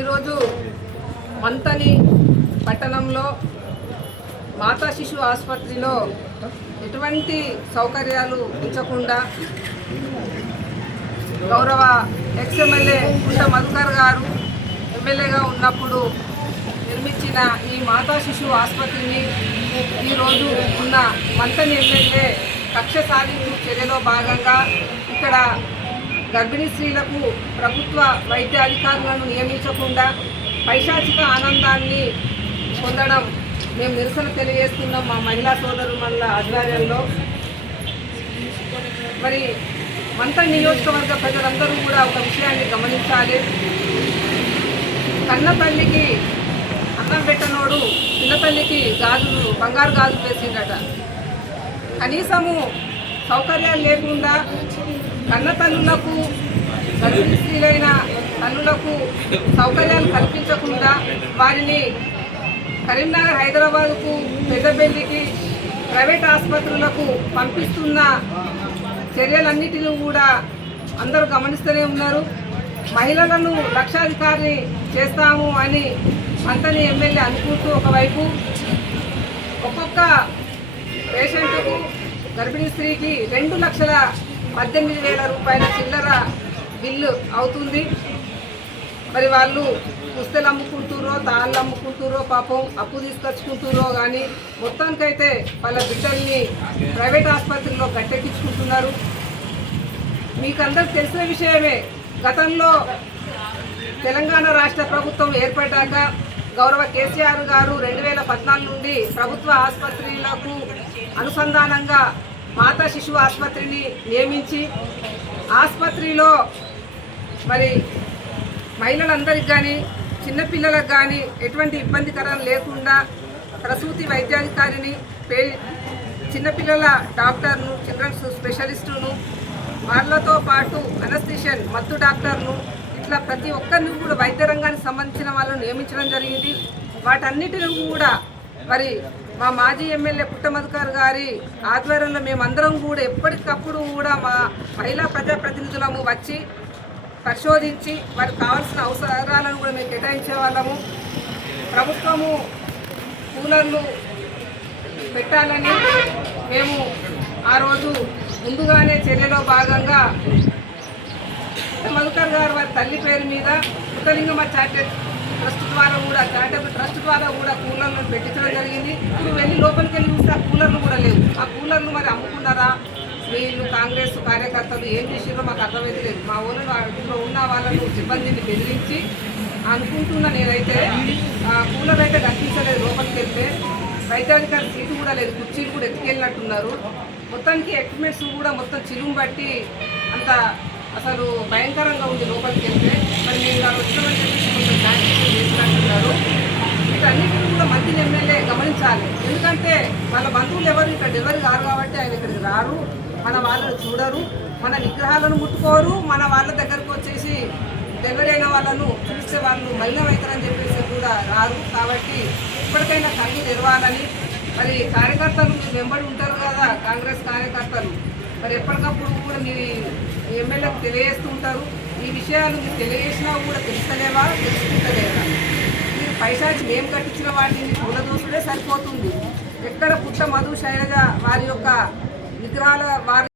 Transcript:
ఈరోజు మంతని పట్టణంలో మాతా శిశు ఆసుపత్రిలో ఎటువంటి సౌకర్యాలు ఉంచకుండా గౌరవ ఎక్స్-ఎమ్మెల్యే కుంట మధుకర్ గారు ఎమ్మెల్యేగా ఉన్నప్పుడు నిర్మించిన ఈ మాతా శిశు ఆసుపత్రిని ఈరోజు ఉన్న మంతని ఎమ్మెల్యే కక్ష సాధింపు చర్యలో భాగంగా ఇక్కడ గర్భిణీ స్త్రీలకు ప్రభుత్వ వైద్య అధికారులను నియమించకుండా పైశాచిక ఆనందాన్ని పొందడం మేము నిరసన తెలియజేస్తున్నాం మా మహిళా సోదరుల ఆధ్వర్యంలో. మరి మంతని నియోజకవర్గ ప్రజలందరూ కూడా ఒక విషయాన్ని గమనించాలి. కన్నతల్లికి అన్నం పెట్టనోడు చిన్నతల్లికి గాజులు బంగారు గాజులు వేసిందట. కనీసము సౌకర్యాలు లేకుండా కన్నతల్లులకు గర్భిణీ స్త్రీలైన తల్లులకు సౌకర్యాలు కల్పించకుండా వారిని కరీంనగర్, హైదరాబాద్కు, పెద్దపల్లికి, ప్రైవేట్ ఆసుపత్రులకు పంపిస్తున్న చర్యలన్నిటినీ కూడా అందరూ గమనిస్తూనే ఉన్నారు. మహిళలను లక్షాధికారిని చేస్తాము అని మంతని ఎమ్మెల్యే అనుకుంటూ ఒకవైపు ఒక్కొక్క పేషెంట్కు గర్భిణీ స్త్రీకి 2,18,000 రూపాయల చిల్లర బిల్లు అవుతుంది. మరి వాళ్ళు పుస్తలు అమ్ముకుంటురో, తాళ్ళు అమ్ముకుంటురో, పాపం అప్పు తీసుకొచ్చుకుంటురో కానీ మొత్తానికైతే వాళ్ళ బిడ్డల్ని ప్రైవేట్ ఆసుపత్రిలో గట్టెక్కించుకుంటున్నారు. మీకు అందరికి తెలిసిన విషయమే. గతంలో తెలంగాణ రాష్ట్ర ప్రభుత్వం ఏర్పడ్డాక గౌరవ కేసీఆర్ గారు 2014 నుండి ప్రభుత్వ ఆసుపత్రులకు అనుసంధానంగా మాతా శిశు ఆసుపత్రిని నియమించి ఆసుపత్రిలో మరి మహిళలందరికీ కానీ చిన్నపిల్లలకు కానీ ఎటువంటి ఇబ్బందికరం లేకుండా ప్రసూతి వైద్యాధికారిని, చిన్నపిల్లల డాక్టర్ను, చిల్డ్రన్స్ స్పెషలిస్టును, వాళ్ళతో పాటు అనస్థిషియన్ మత్తు డాక్టర్ను, ఇట్లా ప్రతి ఒక్కరిని కూడా వైద్య రంగానికి సంబంధించిన వాళ్ళను నియమించడం జరిగింది. వాటన్నిటిని కూడా మరి మా మాజీ ఎమ్మెల్యే కుంట మధుకర్ గారి ఆధ్వర్యంలో మేమందరం కూడా ఎప్పటికప్పుడు కూడా మా మహిళా ప్రజాప్రతినిధులము వచ్చి పరిశోధించి వారికి కావాల్సిన అవసరాలను కూడా మేము కేటాయించే వాళ్ళము. ప్రభుత్వము కూలర్లు పెట్టాలని మేము ఆ రోజు ముందుగానే చర్యలో భాగంగా మధుకర్ గారు వారి తల్లి పేరు మీద ఉత్తలింగమ్మ చారిటబుల్ ట్రస్ట్ ద్వారా కూడా కూలర్లను పెట్టించడం జరిగింది. ఇప్పుడు వెళ్ళి లోపలికి వెళ్ళి చూస్తే ఆ కూలర్లు కూడా లేవు. ఆ కూలర్లు మరి అమ్ముకున్నారా వీళ్ళు కాంగ్రెస్ కార్యకర్తలు ఏం చేసిరో మాకు అర్థమైతే లేదు. మా ఊళ్ళో ఇంట్లో ఉన్న వాళ్ళను సిబ్బందిని బెదిరించి అనుకుంటున్నా నేనైతే ఆ కూలర్ అయితే కనిపించలేదు. లోపలికి వెళ్తే వైద్యాధికారి సీటు కూడా లేదు, కుర్చీలు కూడా ఎత్తుకెళ్ళినట్టున్నారు. మొత్తానికి ఎక్విప్మెంట్స్ కూడా మొత్తం చిలుము బట్టి అంత అసలు భయంకరంగా ఉంది లోపలికి వెళ్తే. మరి మేము వాళ్ళు వచ్చామని చెప్పేసి కొంచెం శానిటైజేషన్ చేసినట్టున్నారు. వీటన్నిటిని కూడా మంత్రి ఎమ్మెల్యే గమనించాలి. ఎందుకంటే వాళ్ళ బంధువులు ఎవరు ఇక్కడ డెలివరీ కారు కాబట్టి ఆయన ఇక్కడికి రారు, మన వాళ్ళని చూడరు, మన విగ్రహాలను ముట్టుకోరు, మన వాళ్ళ దగ్గరకు వచ్చేసి డెలివరీ అయిన వాళ్ళను చూస్తే వాళ్ళు మలినమవుతారని చెప్పేసి కూడా రారు. కాబట్టి ఇప్పటికైనా కళ్ళు తెరవాలని మరి కార్యకర్తలు మీరు వెంబడి ఉంటారు కదా, కాంగ్రెస్ కార్యకర్తలు మరి ఎప్పటికప్పుడు కూడా మీ ఎమ్మెల్యేలకు తెలియజేస్తూ ఉంటారు. ఈ విషయాలు మీరు తెలియజేసినా కూడా తెలుస్తలేవా, తెలుసుకుంటలేవా? మీరు పైశాచి మేము కట్టించిన వాటిని కూలదోసుడే సరిపోతుంది. ఎక్కడ పుట్ట మధు, శైలజ వారి యొక్క విగ్రహాల వారి